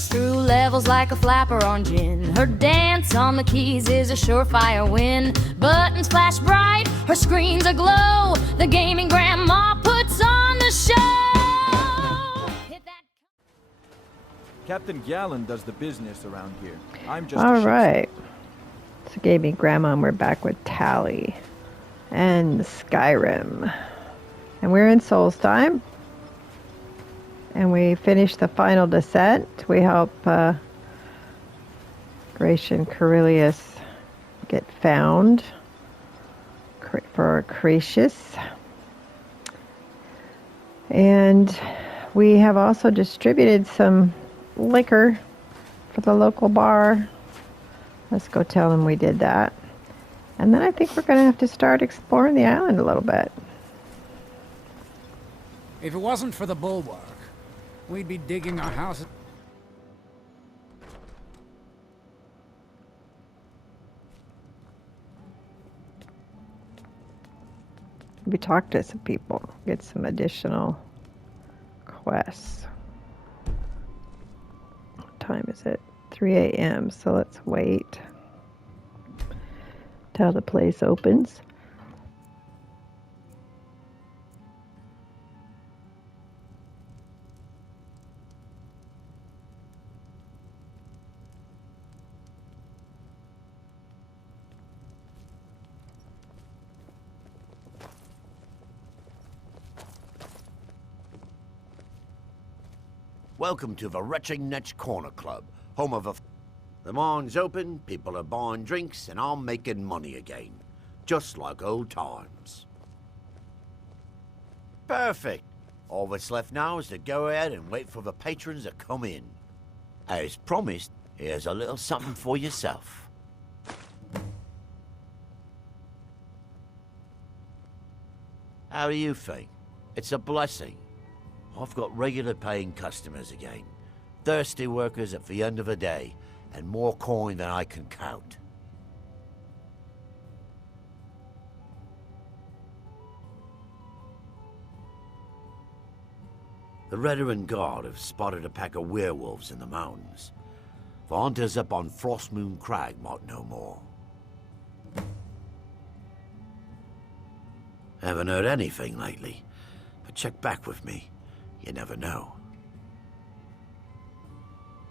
swings through levels like a flapper on gin. Her dance on the keys is a surefire win. Buttons flash bright, her screen's aglow. The gaming grandma puts on the show. Hit that. Captain Gallen does the business around here. I'm just All a ship's- right. It's Gaming Grandma, and we're back with Tali and Skyrim. And we're in Souls time. And we finished the final descent. We help Gratian Corellius get found for Cratius. And we have also distributed some liquor for the local bar. Let's go tell them we did that. And then I think we're going to have to start exploring the island a little bit. If it wasn't for the bulwark, we'd be digging our houses. We talk to some people, get some additional quests. What time is it? 3 a.m. So let's wait till the place opens. Welcome to the Retching Netch Corner Club, home of a... The mine's open, people are buying drinks, and I'm making money again. Just like old times. Perfect. All that's left now is to go ahead and wait for the patrons to come in. As promised, here's a little something for yourself. How do you think? It's a blessing. I've got regular paying customers again. Thirsty workers at the end of the day, and more coin than I can count. The Veteran Guard have spotted a pack of werewolves in the mountains. The hunters up on Frostmoon Crag might know more. Haven't heard anything lately, but check back with me. You never know.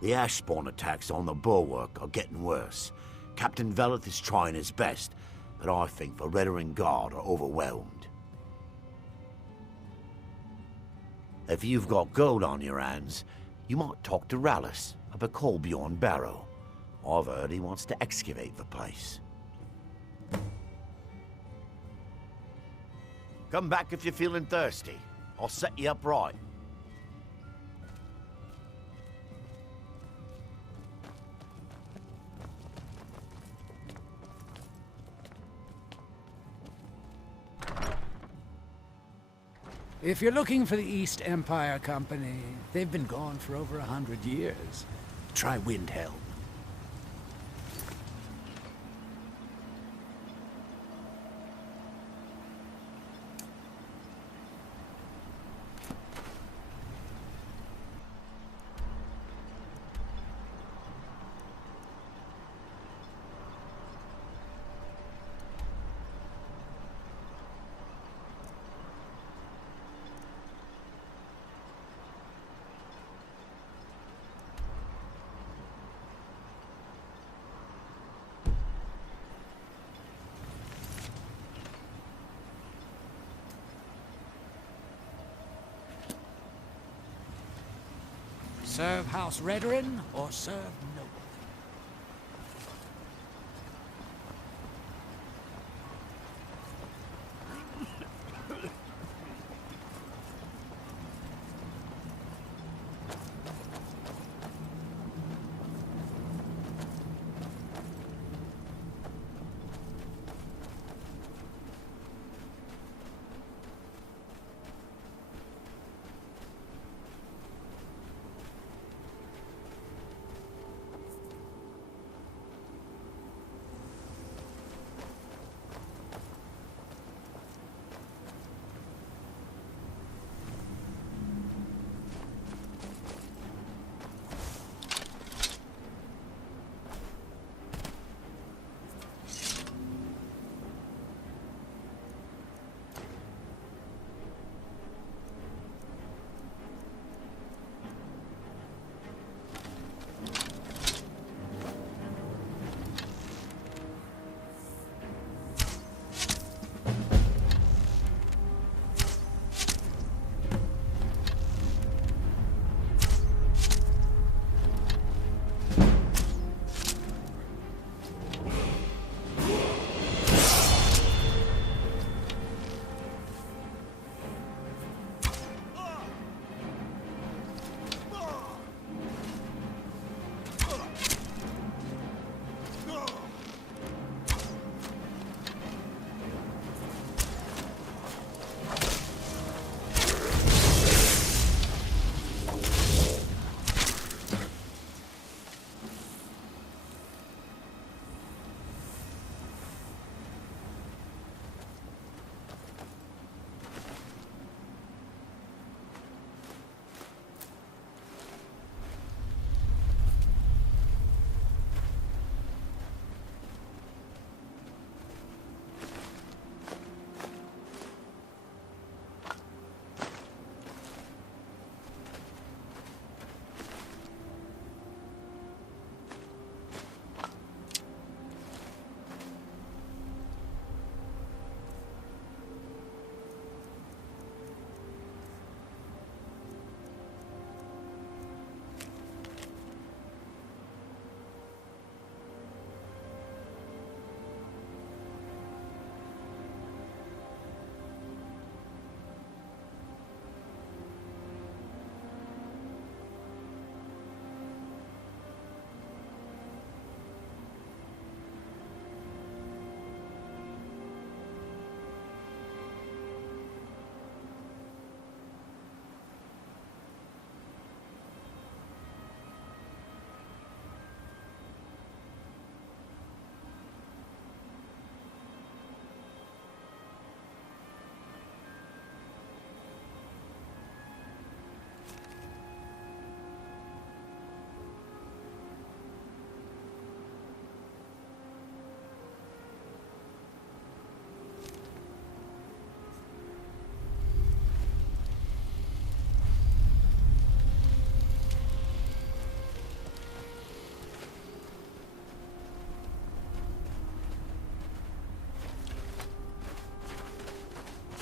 The ash spawn attacks on the bulwark are getting worse. Captain Veleth is trying his best, but I think the Veteran Guard are overwhelmed. If you've got gold on your hands, you might talk to Rallis up at Colbjorn Barrow. I've heard he wants to excavate the place. Come back if you're feeling thirsty. I'll set you up right. If you're looking for the East Empire Company, they've been gone for over 100 years. Try Windhelm. Serve House Redoran or serve no one.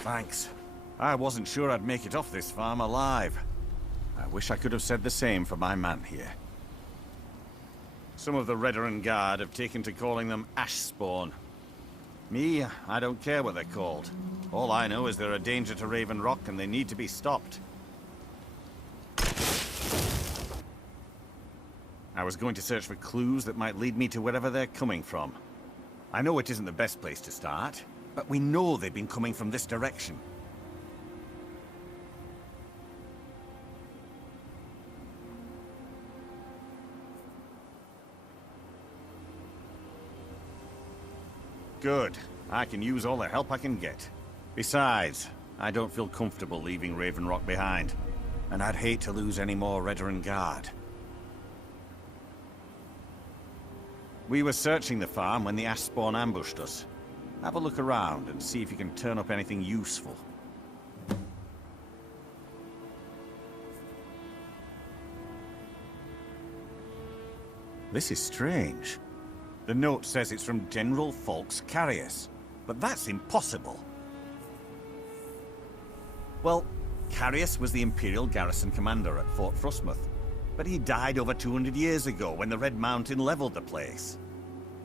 Thanks. I wasn't sure I'd make it off this farm alive. I wish I could have said the same for my man here. Some of the Redoran Guard have taken to calling them ash spawn. Me, I don't care what they're called. All I know is they're a danger to Raven Rock and they need to be stopped. I was going to search for clues that might lead me to wherever they're coming from. I know it isn't the best place to start, but we know they've been coming from this direction. Good. I can use all the help I can get. Besides, I don't feel comfortable leaving Raven Rock behind, and I'd hate to lose any more Redoran Guard. We were searching the farm when the ash spawn ambushed us. Have a look around and see if you can turn up anything useful. This is strange. The note says it's from General Falk's Carius, but that's impossible. Well, Carius was the Imperial garrison commander at Fort Frostmoth, but he died over 200 years ago when the Red Mountain leveled the place.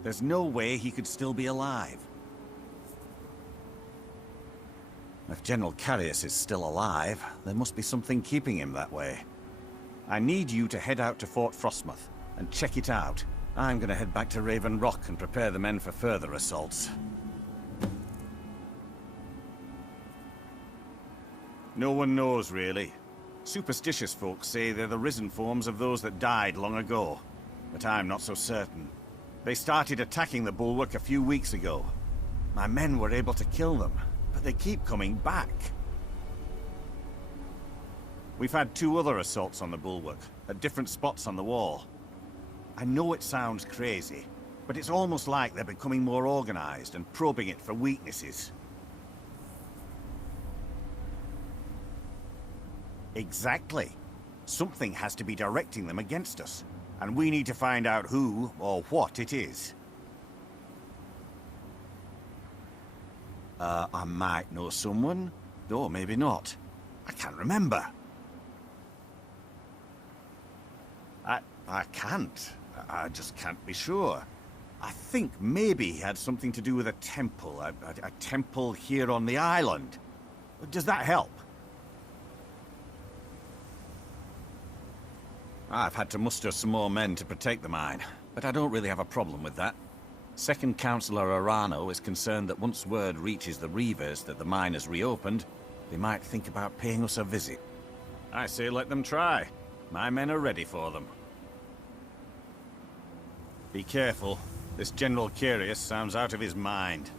There's no way he could still be alive. If General Carius is still alive, there must be something keeping him that way. I need you to head out to Fort Frostmoth and check it out. I'm gonna head back to Raven Rock and prepare the men for further assaults. No one knows, really. Superstitious folks say they're the risen forms of those that died long ago, but I'm not so certain. They started attacking the bulwark a few weeks ago. My men were able to kill them, but they keep coming back. We've had 2 other assaults on the bulwark, at different spots on the wall. I know it sounds crazy, but it's almost like they're becoming more organized and probing it for weaknesses. Exactly. Something has to be directing them against us, and we need to find out who or what it is. I might know someone, or maybe not. I can't remember. I can't. I just can't be sure. I think maybe he had something to do with a temple. A temple here on the island. Does that help? I've had to muster some more men to protect the mine, but I don't really have a problem with that. Second Councillor Arano is concerned that once word reaches the Reavers that the mine has reopened, they might think about paying us a visit. I say let them try. My men are ready for them. Be careful. This General Carius sounds out of his mind.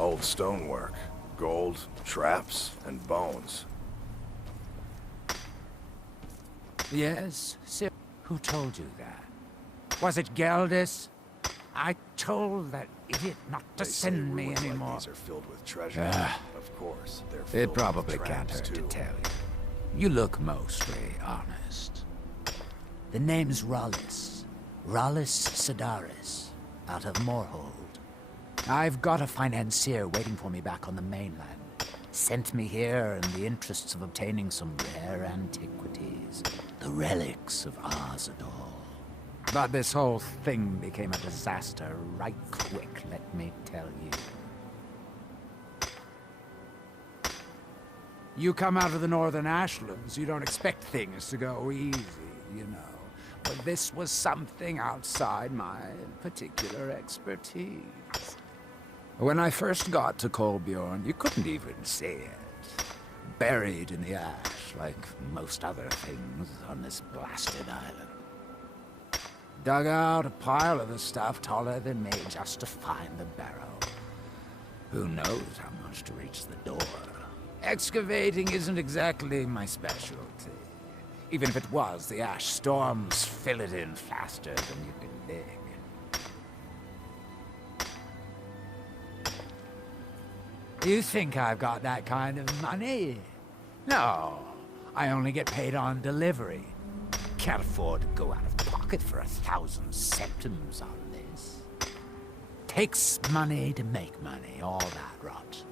Old stonework, gold, traps, and bones. Yes, sir. Who told you that? Was it Geldis? I told that idiot not to They say send me ruins like anymore. these are filled with treasure. Of course, they're It filled with probably can't traps, hurt to too. tell you. You look mostly honest. The name's Rollis. Rollis Sedaris, out of Moorhold. I've got a financier waiting for me back on the mainland. Sent me here in the interests of obtaining some rare antiquities. The relics of Arzador. But this whole thing became a disaster right quick, let me tell you. You come out of the northern ashlands, you don't expect things to go easy, you know. But this was something outside my particular expertise. When I first got to Kolbjorn, you couldn't even see it. Buried in the ash, like most other things on this blasted island. Dug out a pile of the stuff taller than me just to find the barrow. Who knows how much to reach the door? Excavating isn't exactly my specialty. Even if it was, the ash storms fill it in faster than you can dig. You think I've got that kind of money? No, I only get paid on delivery. Can't afford to go out of pocket for 1,000 septims on this. Takes money to make money, all that rot.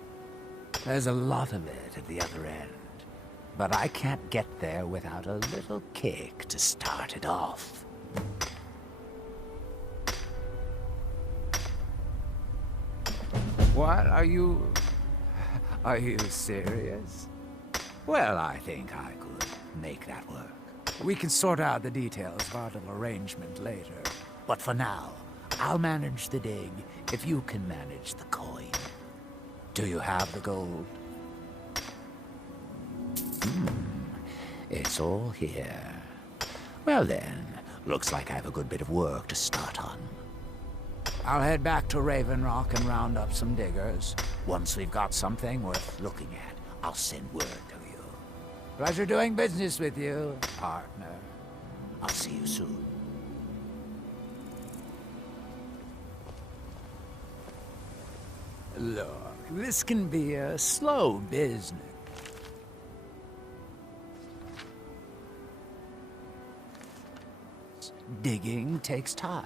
There's a lot of it at the other end, but I can't get there without a little kick to start it off. What? Are you serious? Well, I think I could make that work. We can sort out the details of our little arrangement later. But for now, I'll manage the dig if you can manage the coin. Do you have the gold? It's all here. Well then, looks like I have a good bit of work to start on. I'll head back to Raven Rock and round up some diggers. Once we've got something worth looking at, I'll send word to you. Pleasure doing business with you, partner. I'll see you soon. Look, this can be a slow business. Digging takes time.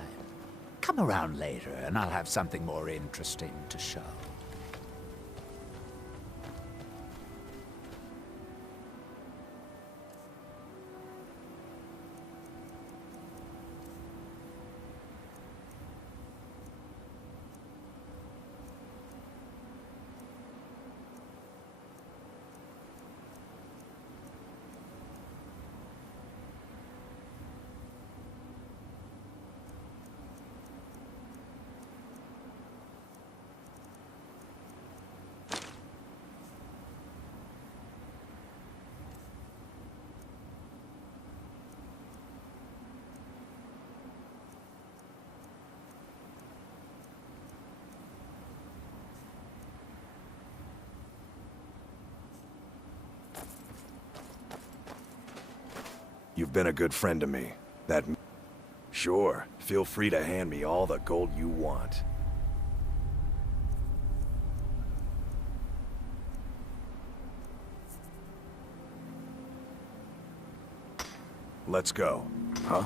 Come around later and I'll have something more interesting to show. You've been a good friend to me. Sure, feel free to hand me all the gold you want. Let's go. Huh?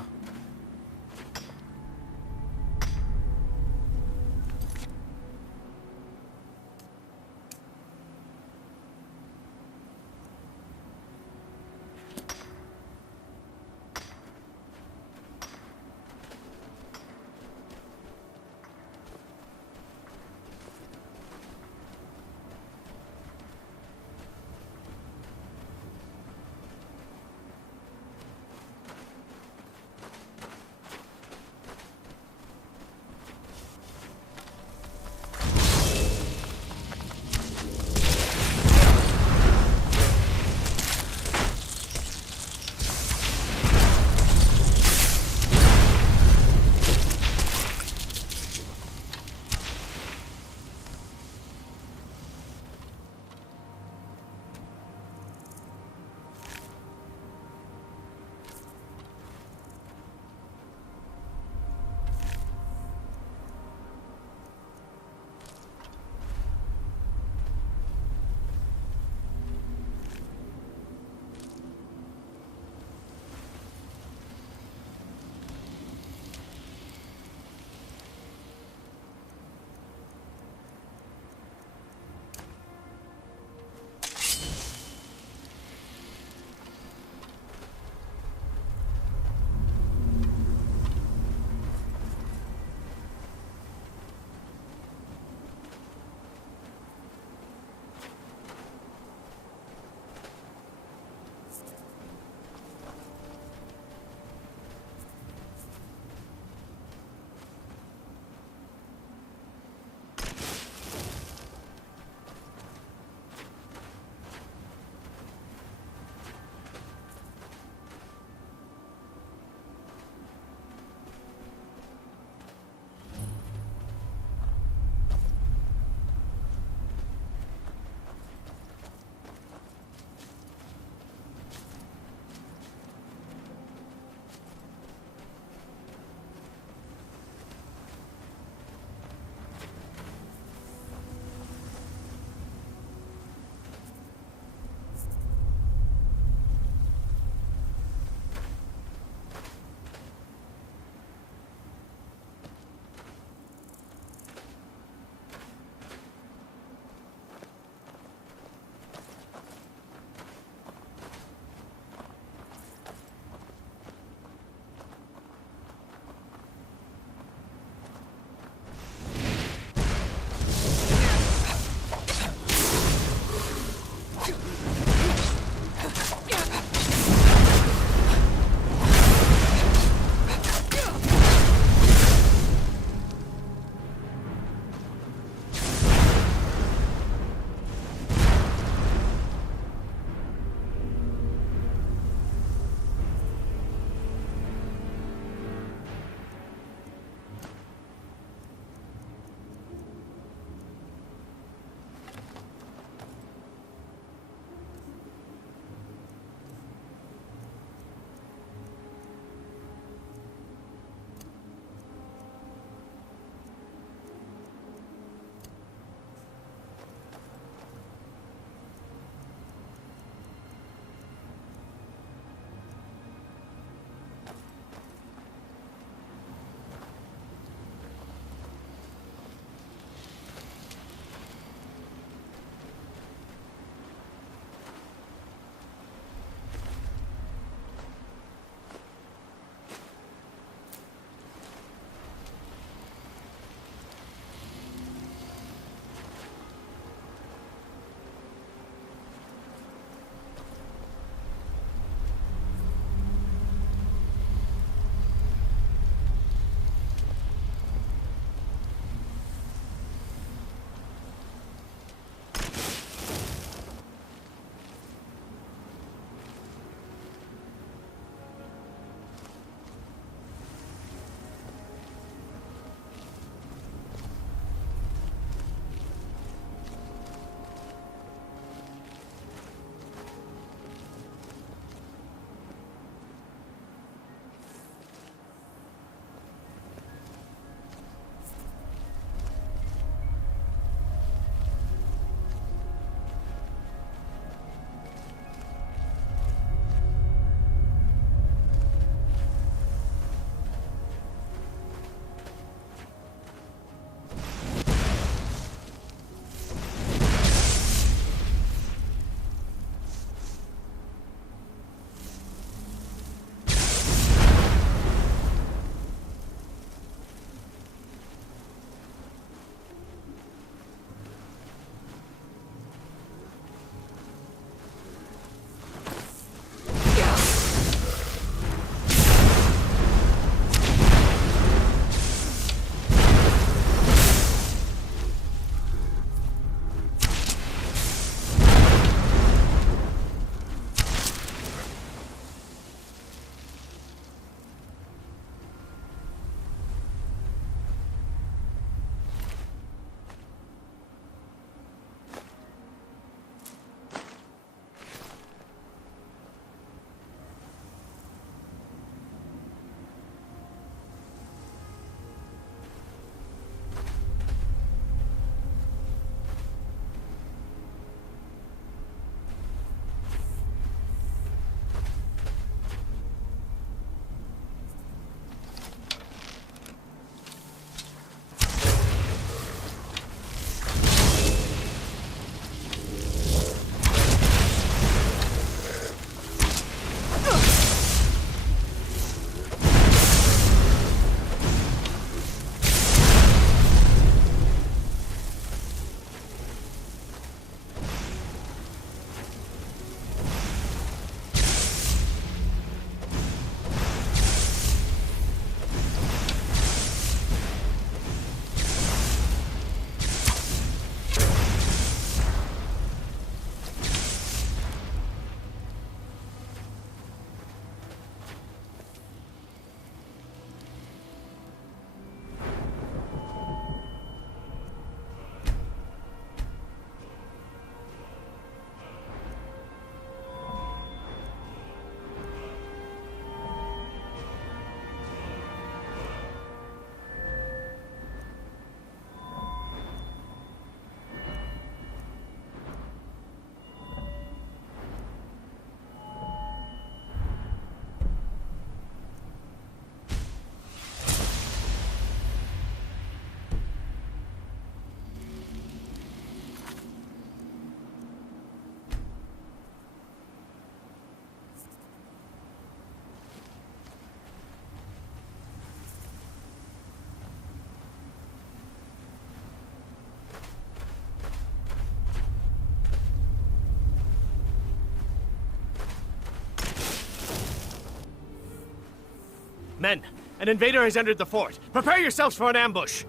Men, an invader has entered the fort. Prepare yourselves for an ambush.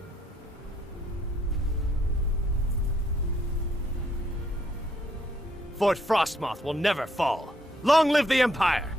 Fort Frostmoth will never fall. Long live the Empire!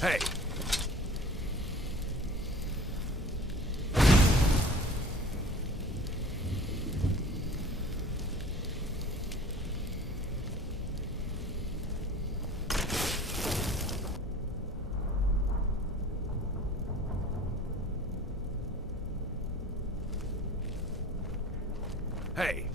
Hey! Hey!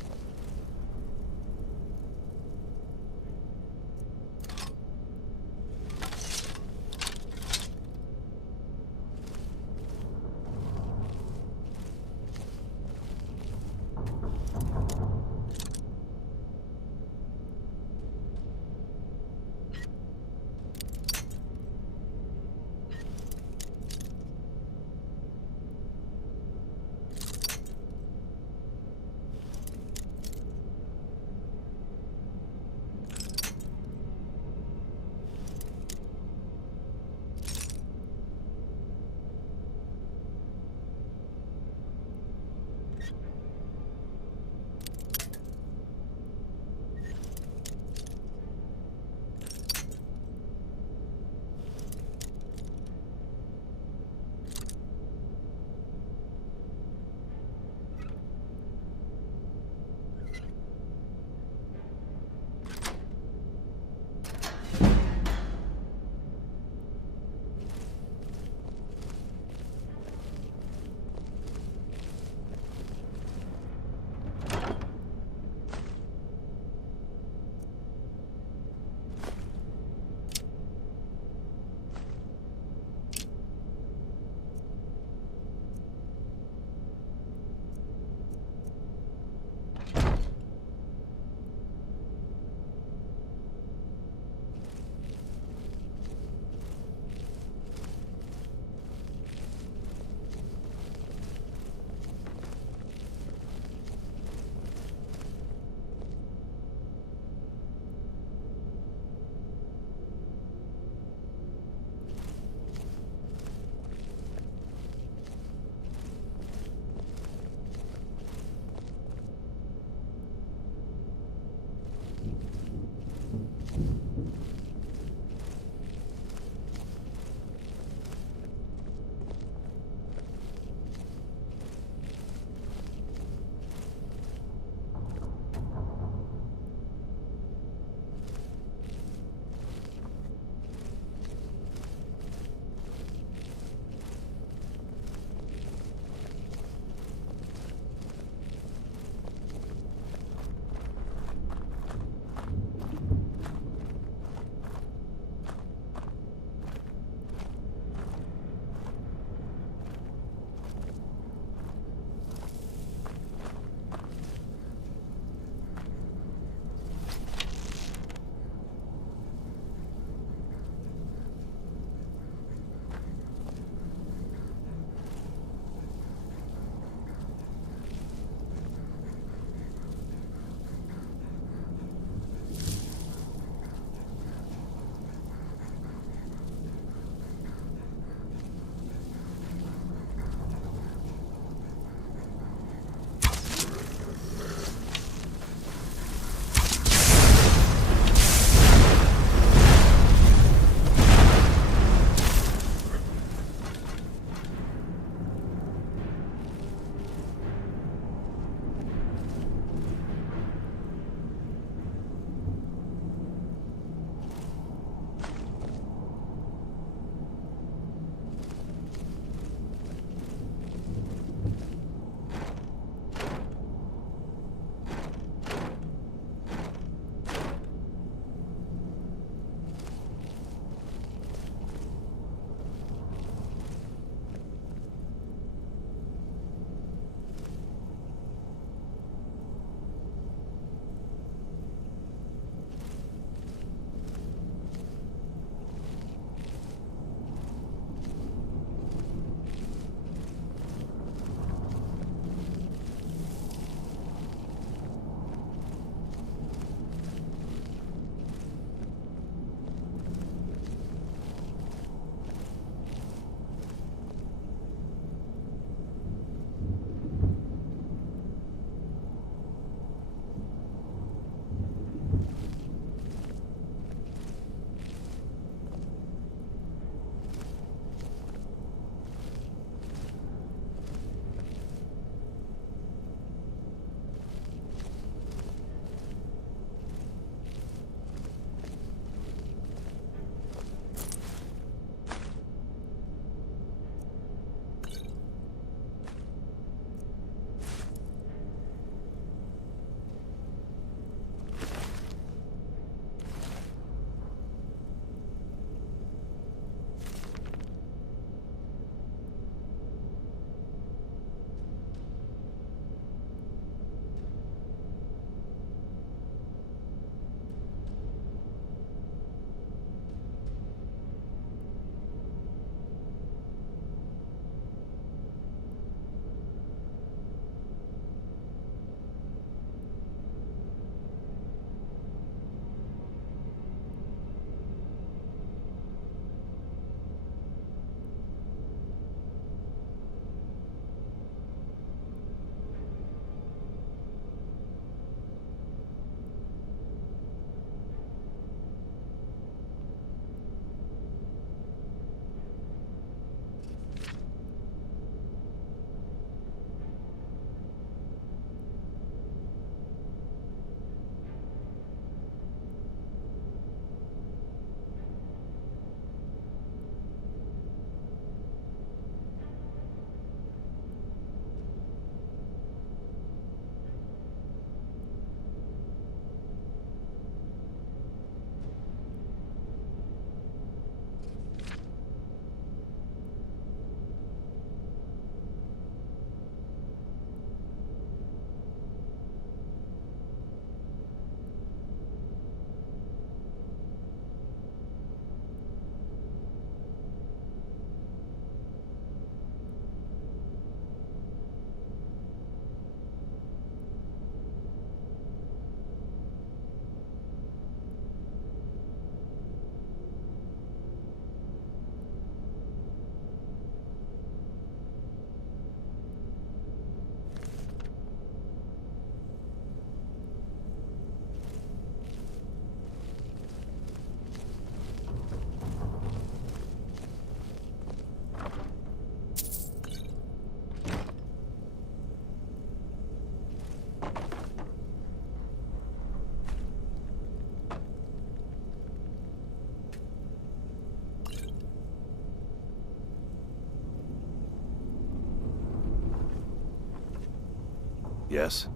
Yes?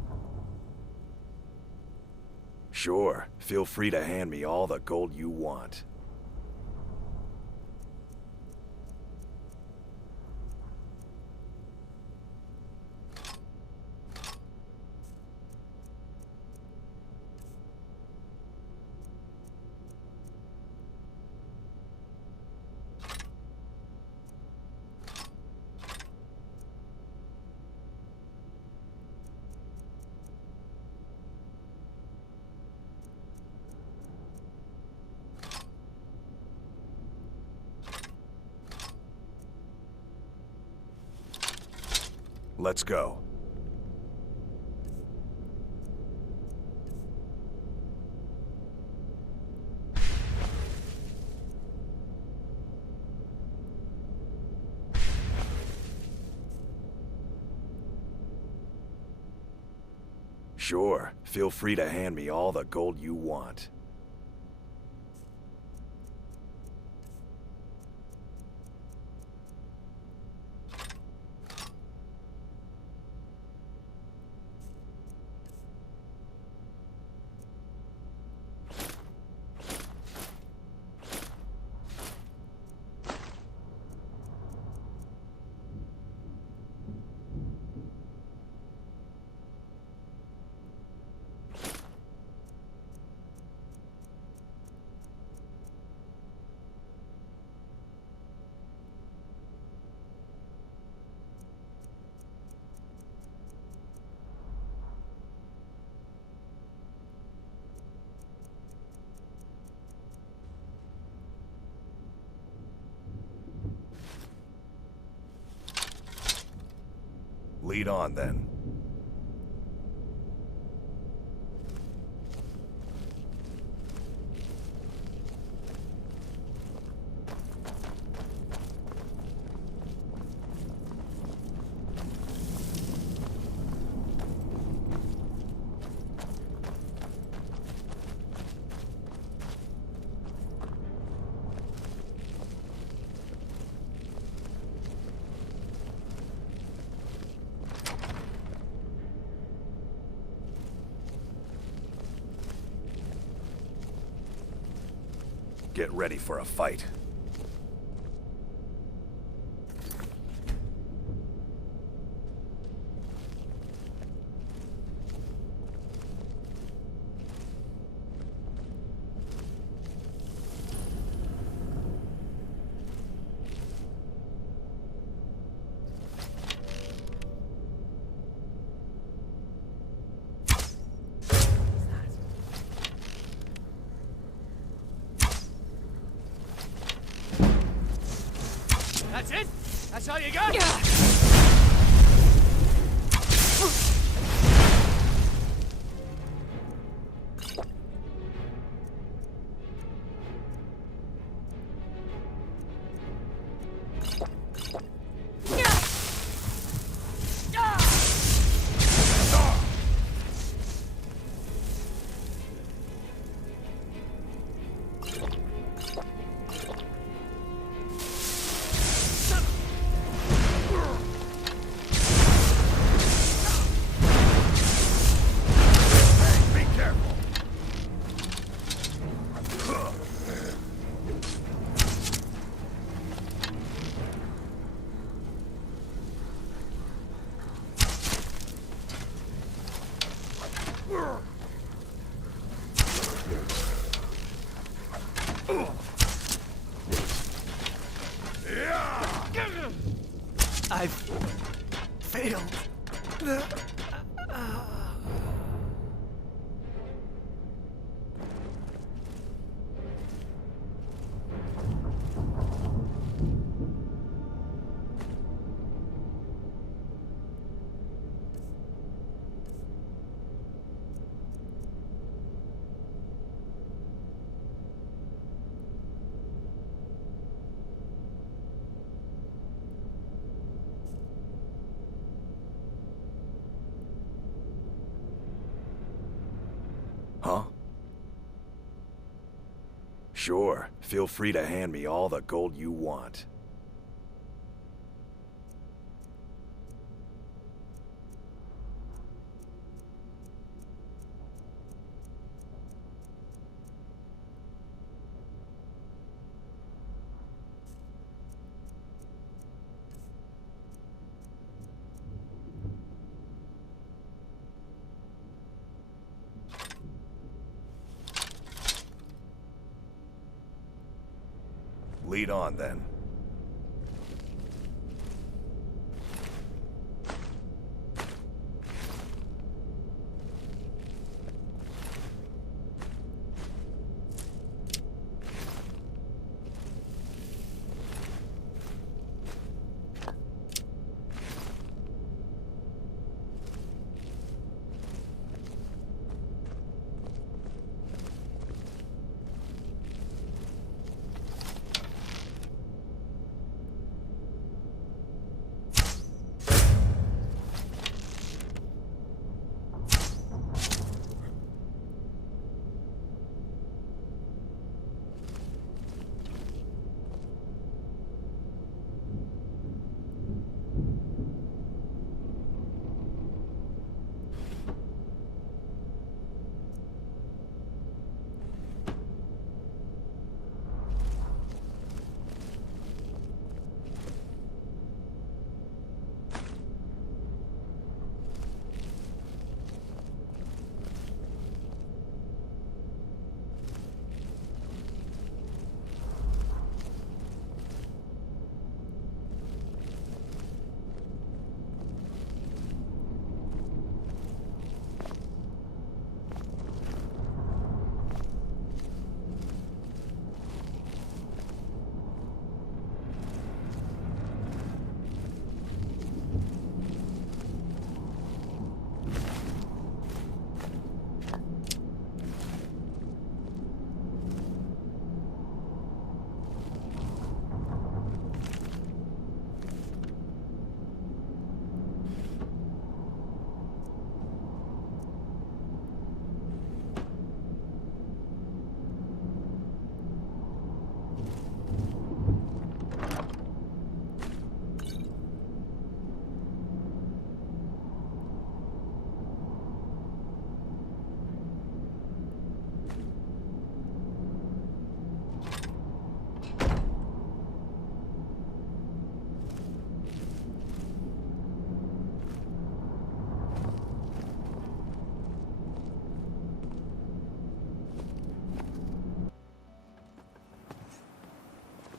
Sure. Feel free to hand me all the gold you want. Let's go. Sure. Feel free to hand me all the gold you want. Lead on, then. Get ready for a fight. That's it? That's all you got? I've failed. Huh? Sure. Feel free to hand me all the gold you want. Lead on, then.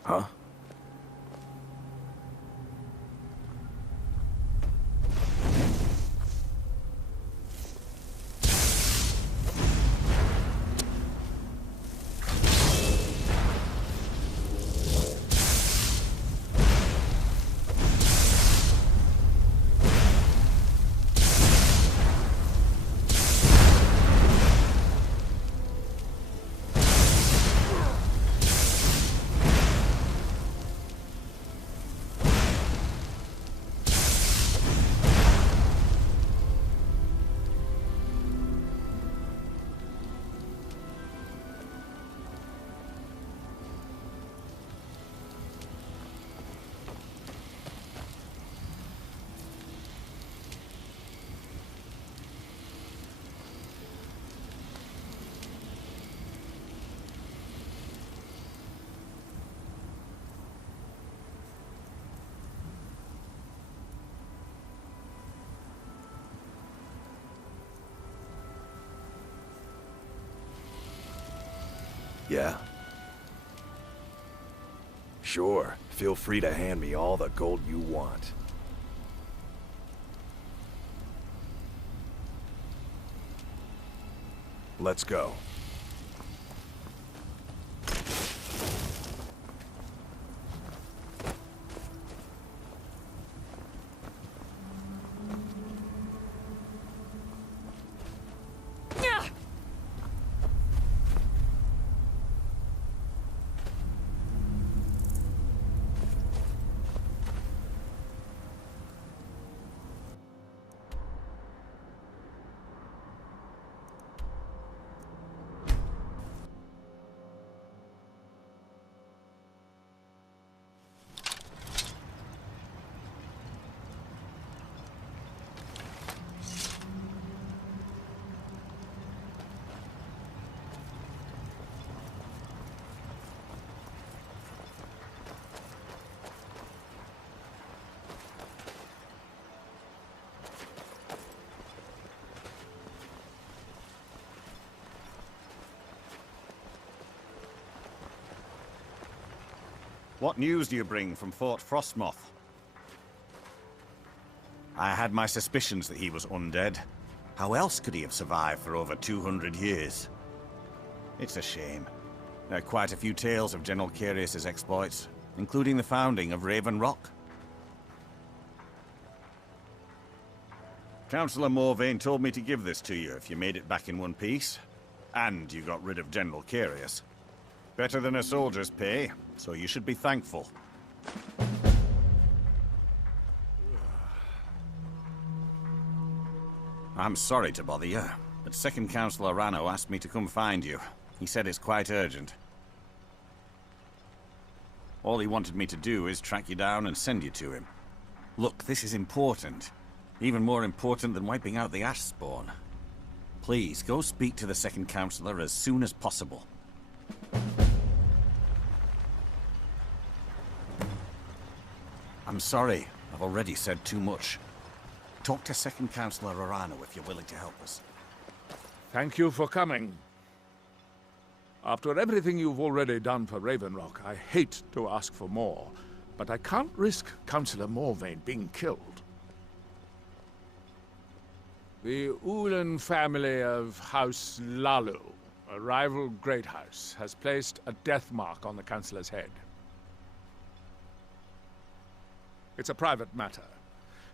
Huh? Yeah? Sure. Feel free to hand me all the gold you want. Let's go. What news do you bring from Fort Frostmoth? I had my suspicions that he was undead. How else could he have survived for over 200 years? It's a shame. There are quite a few tales of General Carius's exploits, including the founding of Raven Rock. Councillor Morvain told me to give this to you if you made it back in one piece. And you got rid of General Carius. Better than a soldier's pay, so you should be thankful. I'm sorry to bother you, but Second Councillor Rano asked me to come find you. He said it's quite urgent. All he wanted me to do is track you down and send you to him. Look, this is important. Even more important than wiping out the Ash Spawn. Please, go speak to the Second Councillor as soon as possible. I'm sorry, I've already said too much. Talk to Second Councillor Arano if you're willing to help us. Thank you for coming. After everything you've already done for Raven Rock, I hate to ask for more, but I can't risk Councillor Morvain being killed. The Ulan family of House Lalu, a rival great house, has placed a death mark on the Councillor's head. It's a private matter.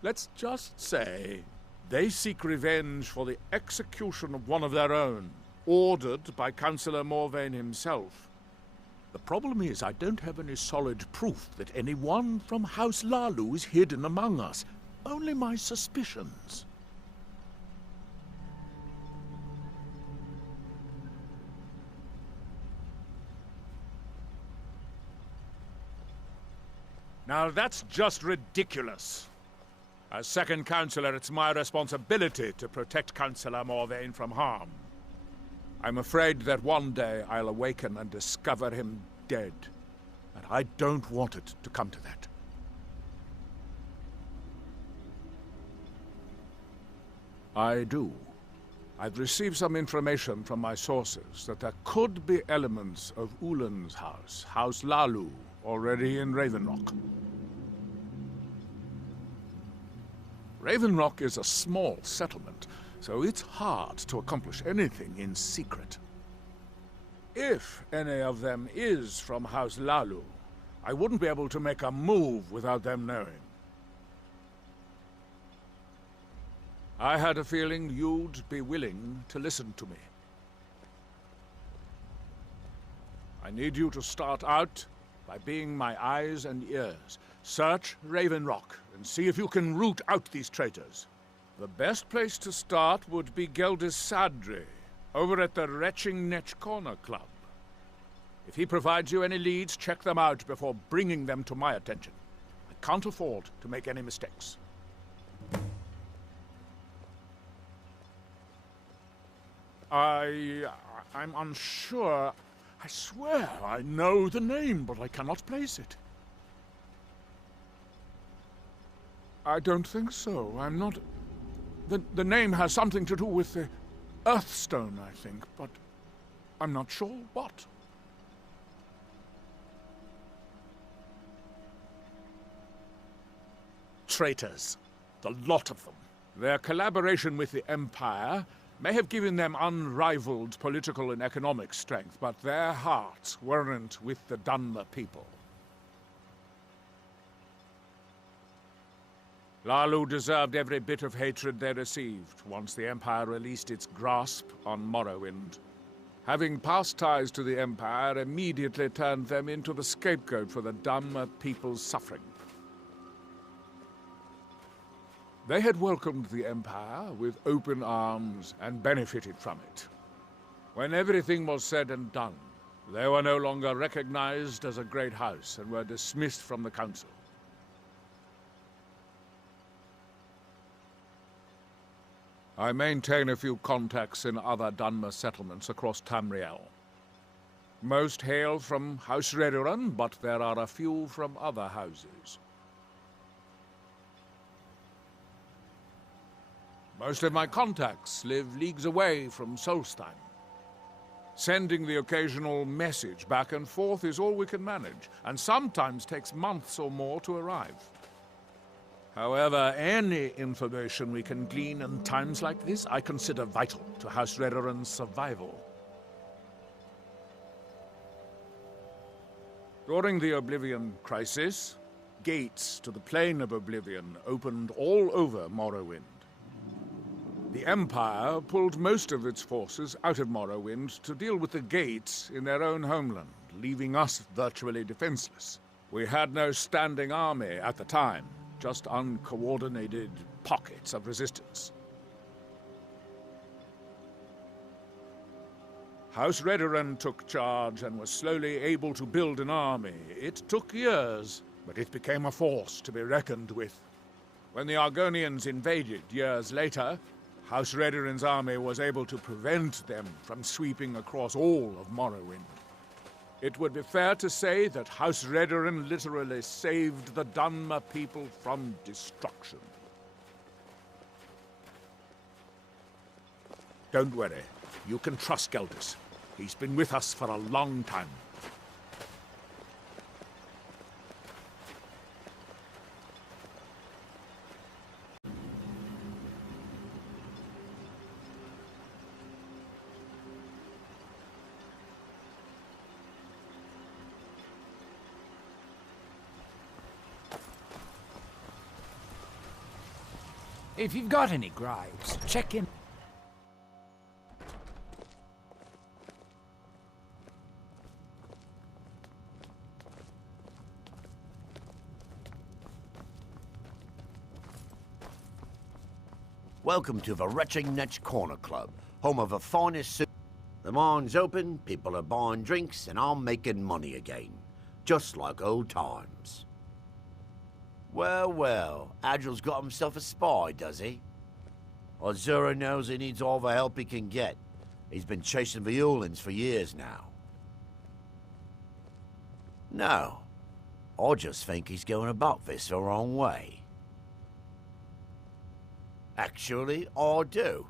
Let's just say they seek revenge for the execution of one of their own, ordered by Councillor Morvain himself. The problem is I don't have any solid proof that anyone from House Lalu is hidden among us. Only my suspicions. Now that's just ridiculous. As Second Councillor, it's my responsibility to protect Councillor Morvain from harm. I'm afraid that one day I'll awaken and discover him dead. And I don't want it to come to that. I do. I've received some information from my sources that there could be elements of Ulan's house, House Lalu, already in Raven Rock. Raven Rock is a small settlement, so it's hard to accomplish anything in secret. If any of them is from House Lalu, I wouldn't be able to make a move without them knowing. I had a feeling you'd be willing to listen to me. I need you to start out by being my eyes and ears. Search Raven Rock and see if you can root out these traitors. The best place to start would be Geldis Sadri, over at the Retching Netch Corner Club. If he provides you any leads, check them out before bringing them to my attention. I can't afford to make any mistakes. I'm unsure. I swear I know the name, but I cannot place it. I don't think so. I'm not... The name has something to do with the Earthstone, I think, but I'm not sure what. Traitors. The lot of them. Their collaboration with the Empire may have given them unrivaled political and economic strength, but their hearts weren't with the Dunmer people. Lalu deserved every bit of hatred they received once the Empire released its grasp on Morrowind. Having past ties to the Empire immediately turned them into the scapegoat for the Dunmer people's suffering. They had welcomed the Empire with open arms and benefited from it. When everything was said and done, they were no longer recognized as a great house and were dismissed from the council. I maintain a few contacts in other Dunmer settlements across Tamriel. Most hail from House Redoran, but there are a few from other houses. Most of my contacts live leagues away from Solstheim. Sending the occasional message back and forth is all we can manage, and sometimes takes months or more to arrive. However, any information we can glean in times like this, I consider vital to House Redoran's survival. During the Oblivion Crisis, gates to the Plane of Oblivion opened all over Morrowind. The Empire pulled most of its forces out of Morrowind to deal with the gates in their own homeland, leaving us virtually defenseless. We had no standing army at the time, just uncoordinated pockets of resistance. House Redoran took charge and was slowly able to build an army. It took years, but it became a force to be reckoned with. When the Argonians invaded years later, House Redoran's army was able to prevent them from sweeping across all of Morrowind. It would be fair to say that House Redoran literally saved the Dunmer people from destruction. Don't worry. You can trust Geldis. He's been with us for a long time. If you've got any gripes, check in. Welcome to the Retching Netch Corner Club, home of the finest soup. The mine's open, people are buying drinks, and I'm making money again. Just like old times. Well, well, Adril's got himself a spy, does he? Azura knows he needs all the help he can get. He's been chasing the Ulins for years now. No, I just think he's going about this the wrong way. Actually, I do.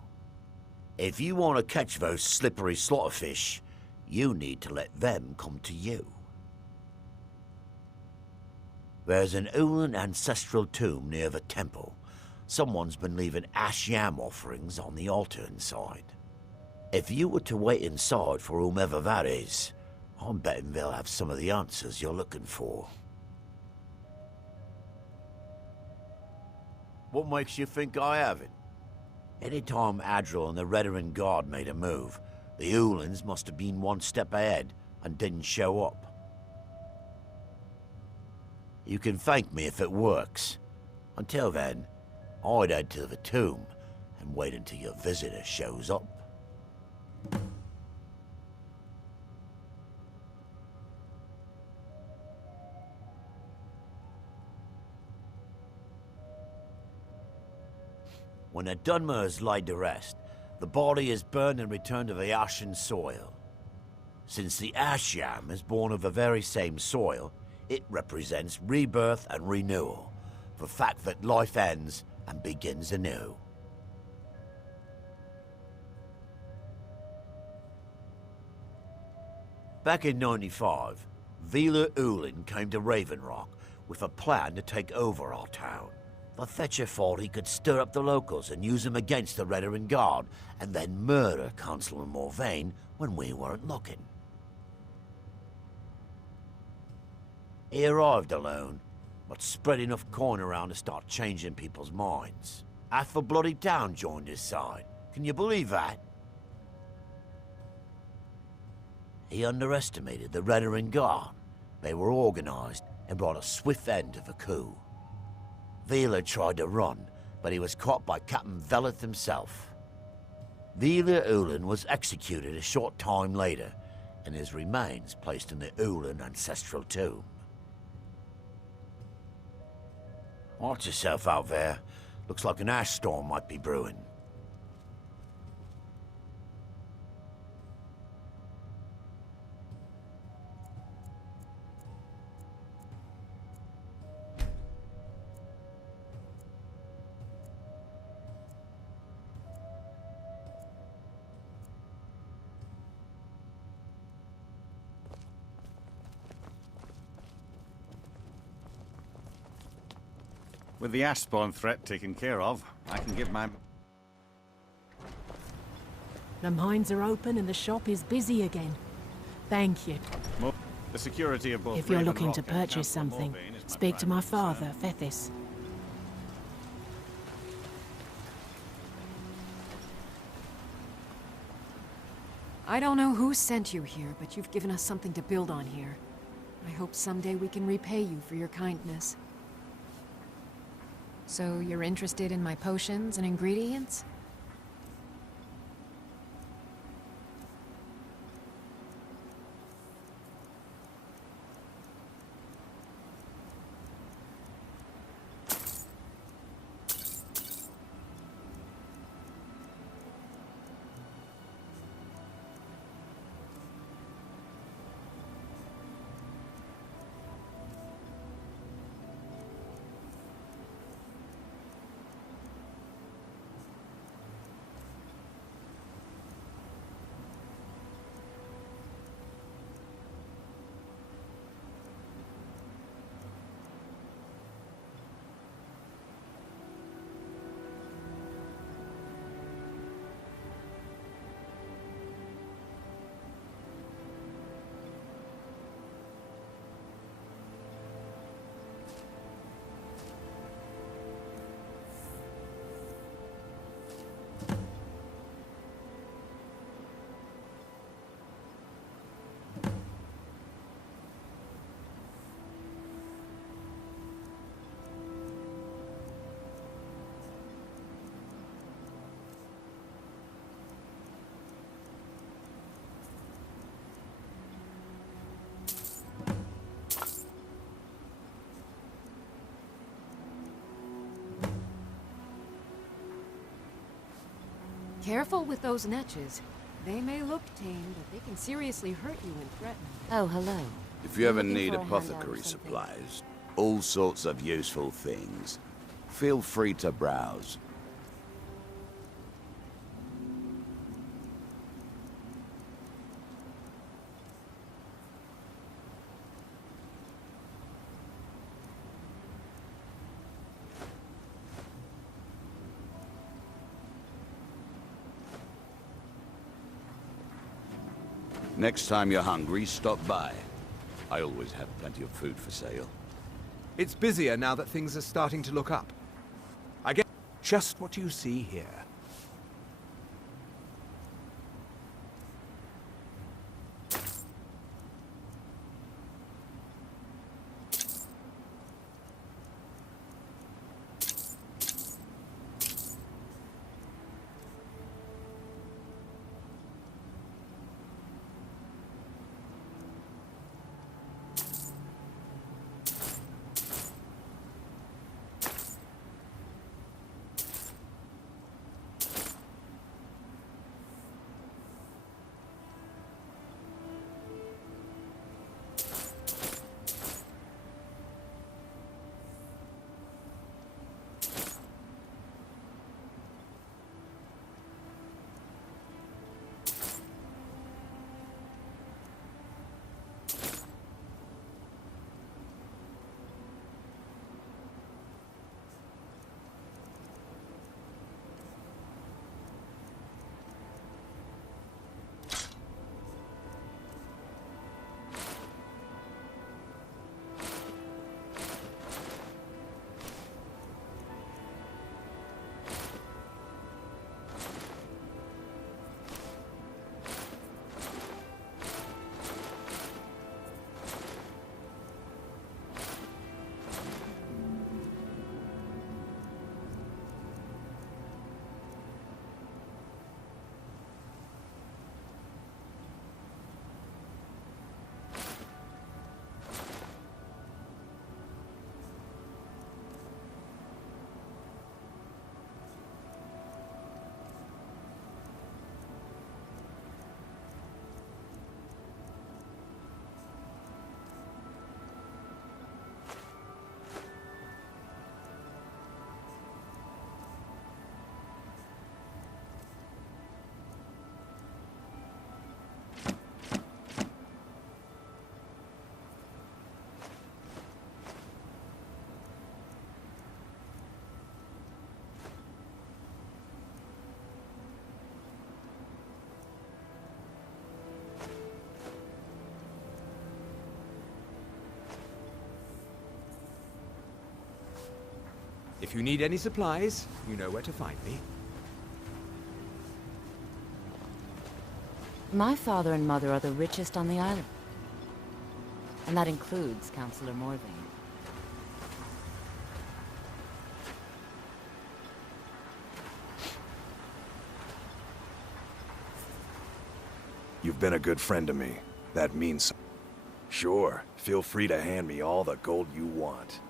If you want to catch those slippery slaughterfish, you need to let them come to you. There's an Ulin ancestral tomb near the temple. Someone's been leaving ash yam offerings on the altar inside. If you were to wait inside for whomever that is, I'm betting they'll have some of the answers you're looking for. What makes you think I haven't? Anytime Adril and the Redoran Guard made a move, the Ulins must have been one step ahead and didn't show up. You can thank me if it works. Until then, I'd head to the tomb and wait until your visitor shows up. When a Dunmer is laid to rest, the body is burned and returned to the ashen soil. Since the ash yam is born of the very same soil, it represents rebirth and renewal, the fact that life ends and begins anew. Back in '95, Vila Ulin came to Raven Rock with a plan to take over our town. The Fetcher thought he could stir up the locals and use them against the Redoran Guard, and then murder Consular Morvain when we weren't looking. He arrived alone, but spread enough coin around to start changing people's minds. Half the bloody town joined his side. Can you believe that? He underestimated the Redoran Guard. They were organized and brought a swift end to the coup. Vila tried to run, but he was caught by Captain Veleth himself. Vila Ulin was executed a short time later, and his remains placed in the Ulin ancestral tomb. Watch yourself out there. Looks like an ash storm might be brewing. With the ash spawn threat taken care of, I can give my... The mines are open and the shop is busy again. Thank you. The security of both If you're Raven looking Rock to and purchase Council something, Morvain is speak to my primary father, concern. Fethis. I don't know who sent you here, but you've given us something to build on here. I hope someday we can repay you for your kindness. So you're interested in my potions and ingredients? Careful with those netches. They may look tame, but they can seriously hurt you and threaten. Oh, hello. If you ever Looking need for a handout or apothecary something? supplies, all sorts of useful things, feel free to browse. Next time you're hungry, stop by. I always have plenty of food for sale. It's busier now that things are starting to look up. I get just what you see here. If you need any supplies, you know where to find me. My father and mother are the richest on the island. And that includes Councillor Morvain. You've been a good friend to me. That means... Sure, feel free to hand me all the gold you want.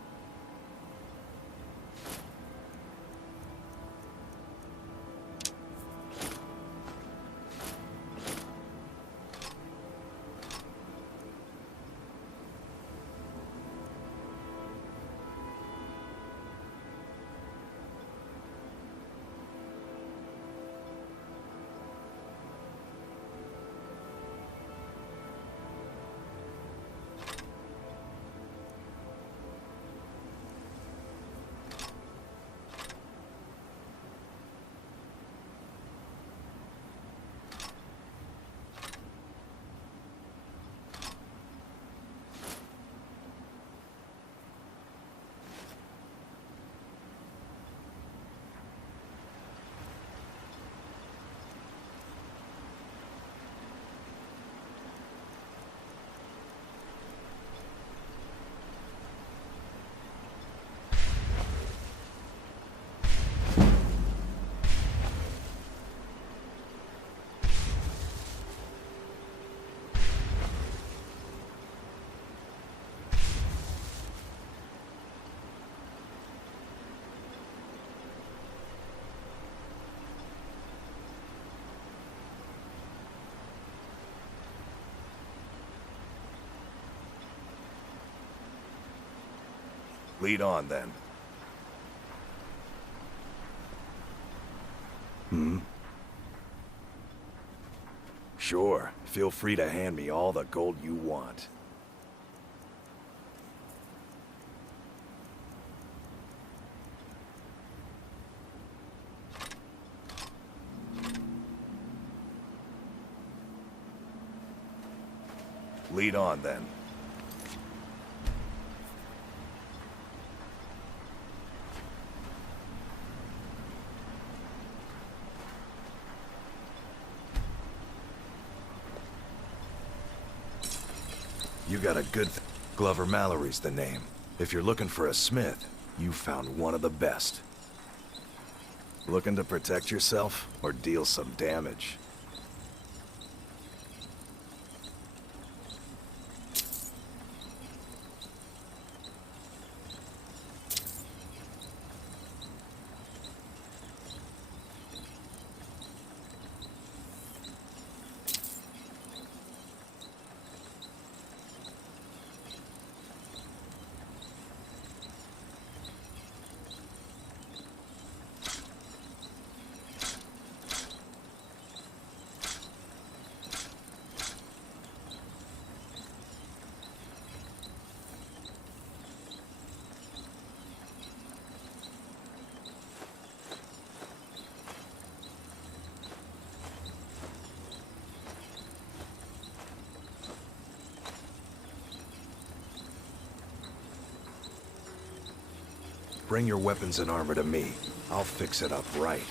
Lead on, then. Sure, feel free to hand me all the gold you want. Lead on, then. You got a good Glover Mallory's the name. If you're looking for a smith, you found one of the best. Looking to protect yourself or deal some damage? Bring your weapons and armor to me. I'll fix it up right.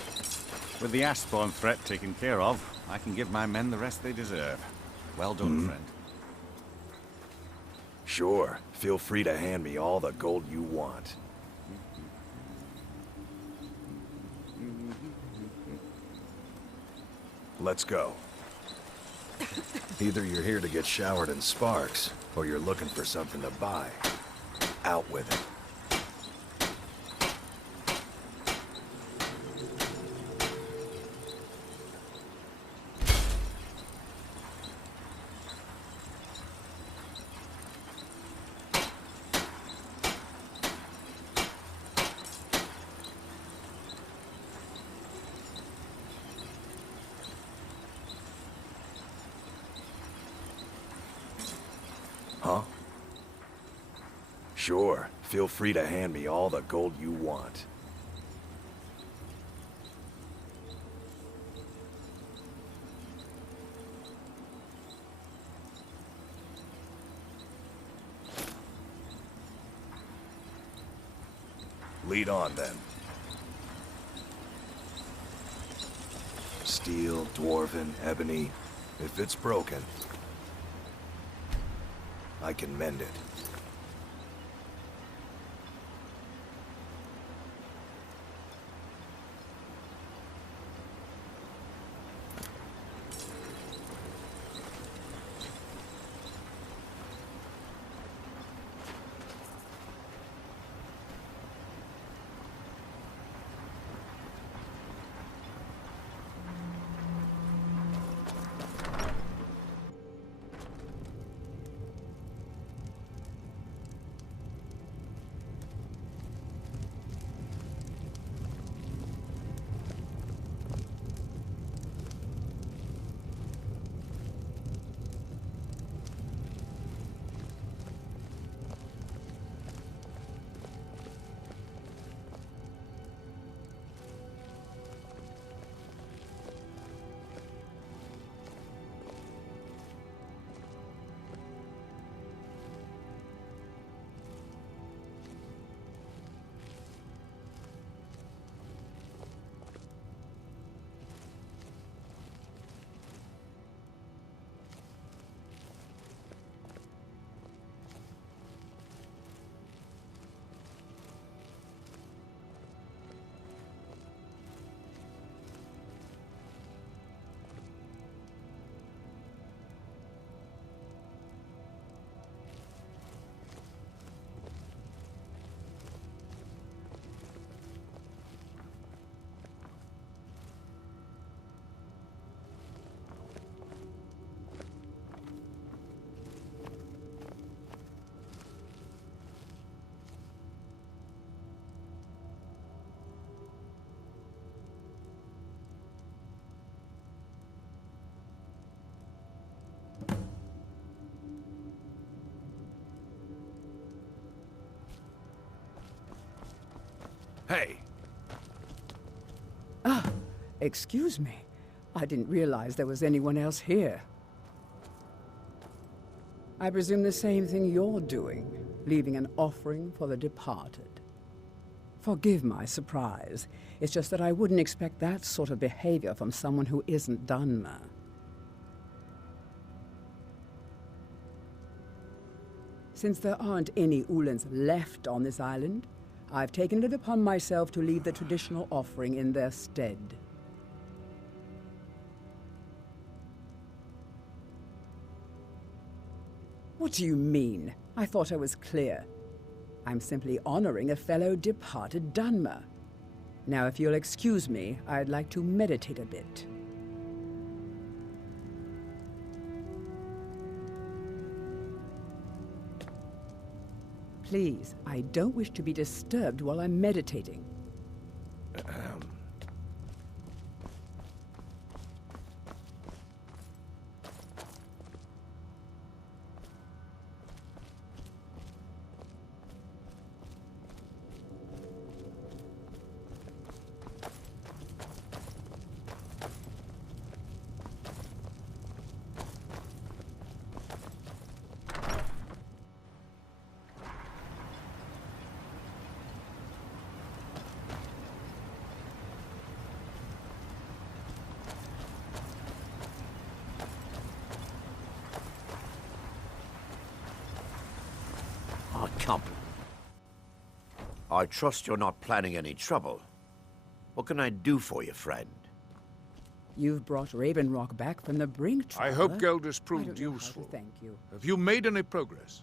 With the Ashspawn threat taken care of, I can give my men the rest they deserve. Well done, friend. Sure. Feel free to hand me all the gold you want. Let's go. Either you're here to get showered in sparks, or you're looking for something to buy. Out with it. Huh? Sure. Feel free to hand me all the gold you want. Lead on, then. Steel, dwarven, ebony. If it's broken, I can mend it. Hey! Ah, excuse me. I didn't realize there was anyone else here. I presume the same thing you're doing, leaving an offering for the departed. Forgive my surprise. It's just that I wouldn't expect that sort of behavior from someone who isn't Dunmer. Since there aren't any Ulans left on this island, I've taken it upon myself to leave the traditional offering in their stead. What do you mean? I thought I was clear. I'm simply honoring a fellow departed Dunmer. Now, if you'll excuse me, I'd like to meditate a bit. Please, I don't wish to be disturbed while I'm meditating. I trust you're not planning any trouble. What can I do for you, friend? You've brought Raven Rock back from the brink, Traveler. I hope Geldis I proved don't know how to useful. thank you. Have you made any progress?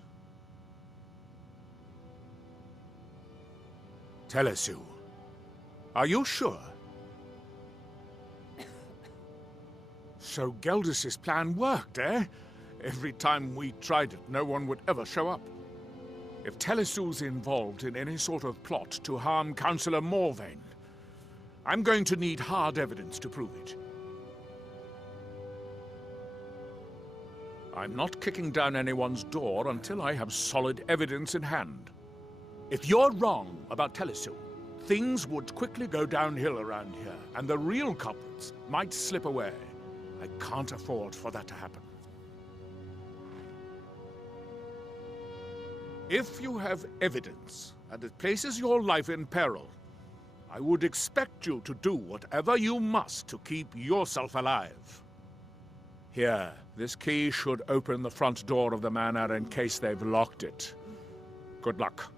Telesu, are you sure? So Geldis's plan worked, eh? Every time we tried it, no one would ever show up. If Telesu's involved in any sort of plot to harm Councillor Morvain, I'm going to need hard evidence to prove it. I'm not kicking down anyone's door until I have solid evidence in hand. If you're wrong about Telesu, things would quickly go downhill around here, and the real culprits might slip away. I can't afford for that to happen. If you have evidence and it places your life in peril, I would expect you to do whatever you must to keep yourself alive. Here, this key should open the front door of the manor in case they've locked it. Good luck.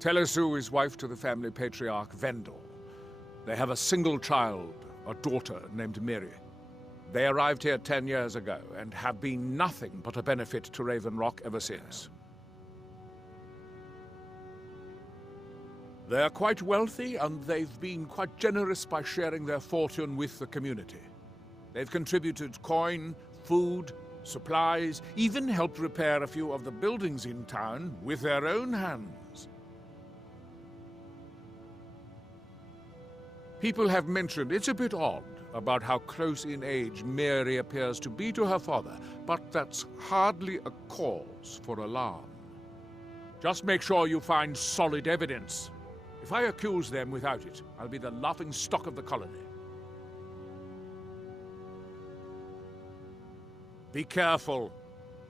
Telesu is wife to the family patriarch Vendel. They have a single child, a daughter named Miri. They arrived here 10 years ago and have been nothing but a benefit to Raven Rock ever since. They're quite wealthy, and they've been quite generous by sharing their fortune with the community. They've contributed coin, food, supplies, even helped repair a few of the buildings in town with their own hands. People have mentioned it's a bit odd about how close in age Mary appears to be to her father, but that's hardly a cause for alarm. Just make sure you find solid evidence. If I accuse them without it, I'll be the laughing stock of the colony. Be careful.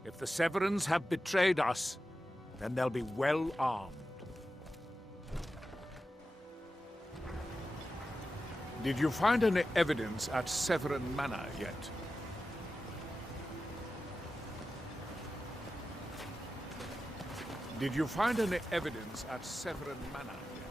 If the Severans have betrayed us, then they'll be well armed. Did you find any evidence at Severan Manor yet? Did you find any evidence at Severan Manor yet?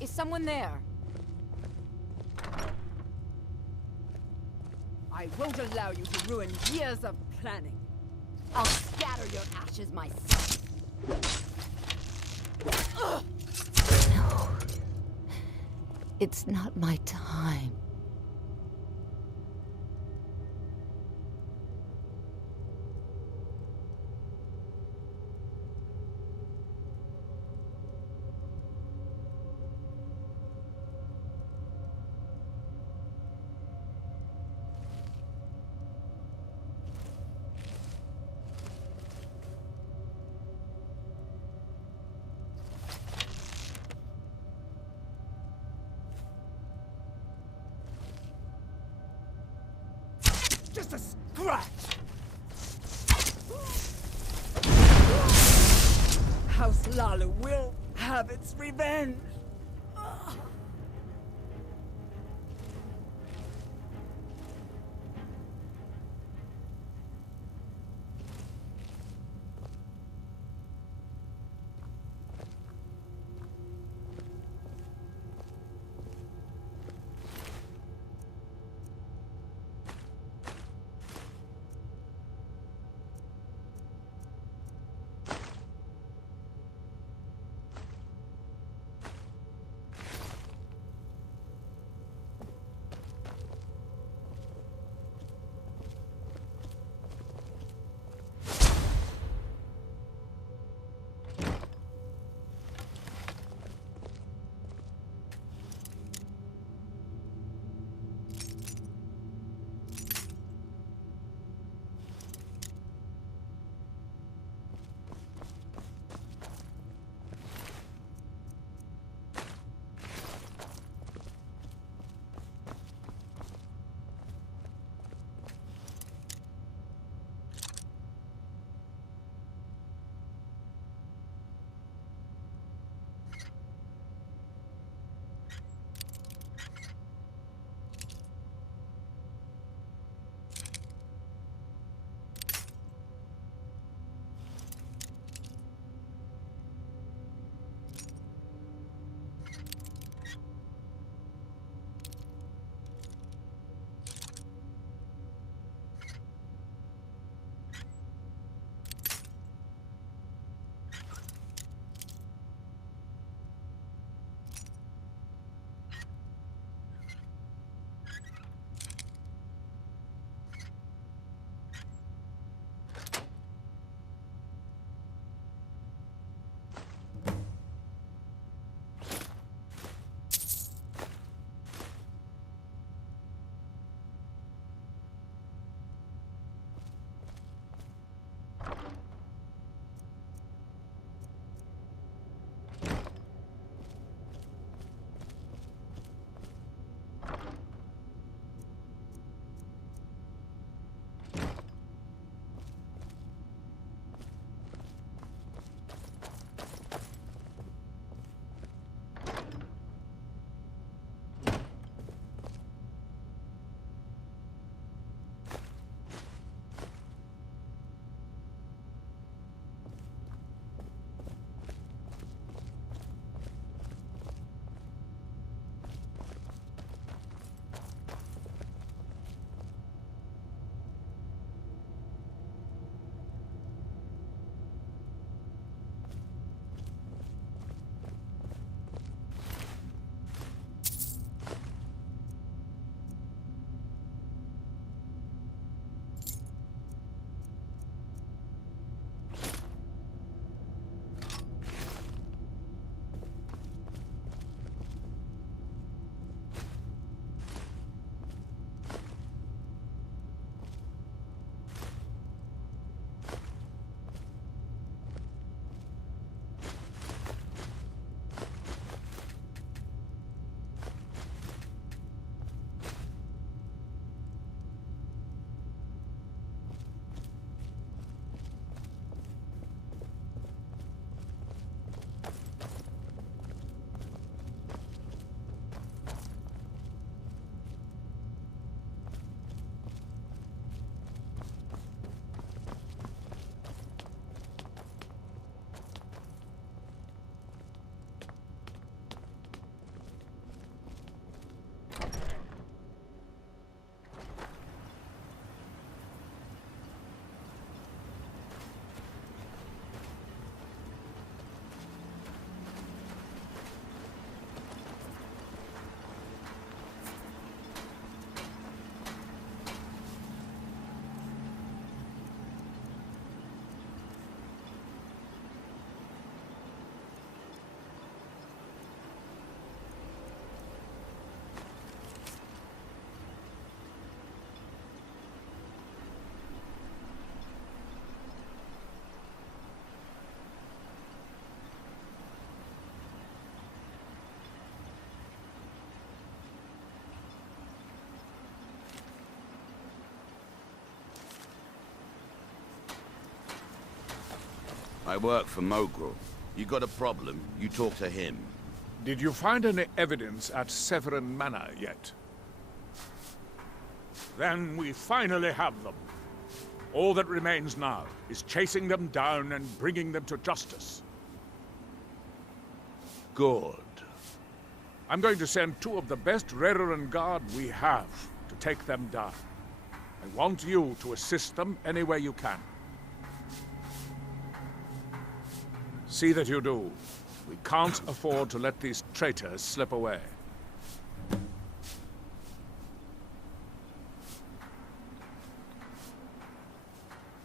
Is someone there? I won't allow you to ruin years of planning. I'll scatter your ashes myself. No. It's not my time. Just a scratch! House Lalu will have its revenge! I work for Mogrel. You got a problem, you talk to him. Did you find any evidence at Severin Manor yet? Then we finally have them. All that remains now is chasing them down and bringing them to justice. Good. I'm going to send 2 of the best Redoran Guard we have to take them down. I want you to assist them any way you can. See that you do. We can't afford to let these traitors slip away.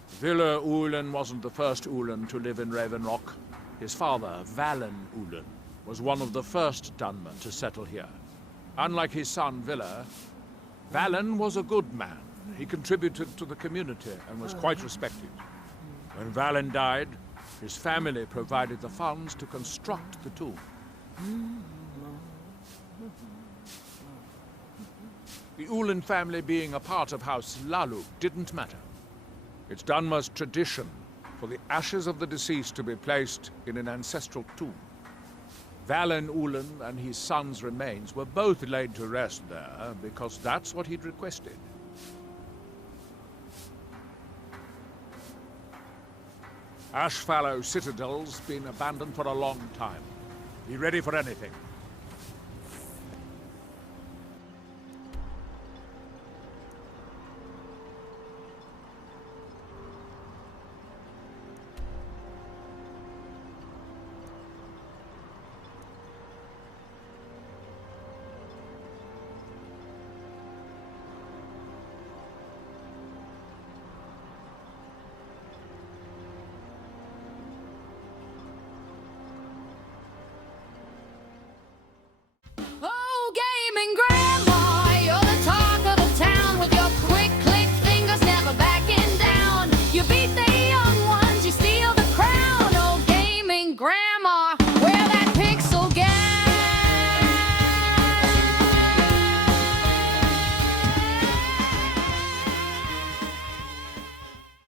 Villa Ulen wasn't the first Ulen to live in Ravenrock. His father, Valen Ulen, was one of the first Dunmen to settle here. Unlike his son, Villa, Valen was a good man. He contributed to the community and was quite respected. When Valen died, his family provided the funds to construct the tomb. The Ulen family being a part of House Laluk didn't matter. It's Dunmer's tradition for the ashes of the deceased to be placed in an ancestral tomb. Valen Ulen and his son's remains were both laid to rest there because that's what he'd requested. Ashfallow Citadel's been abandoned for a long time. Be ready for anything.